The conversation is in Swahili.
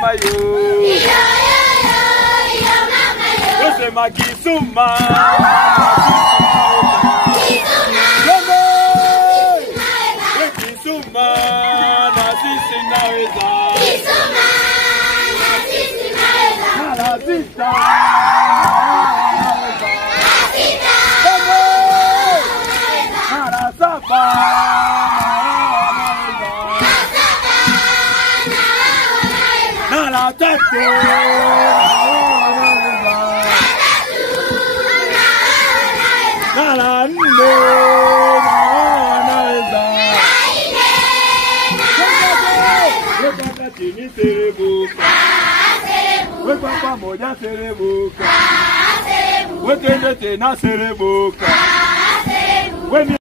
mama yo. Ose makisuma. Kisuma na sisi naweza. Mara sita. Mara saba. Mara tatu. Mara nne. Chini serebuka, we papa moja serebuka, we tende tena serebuka, we mi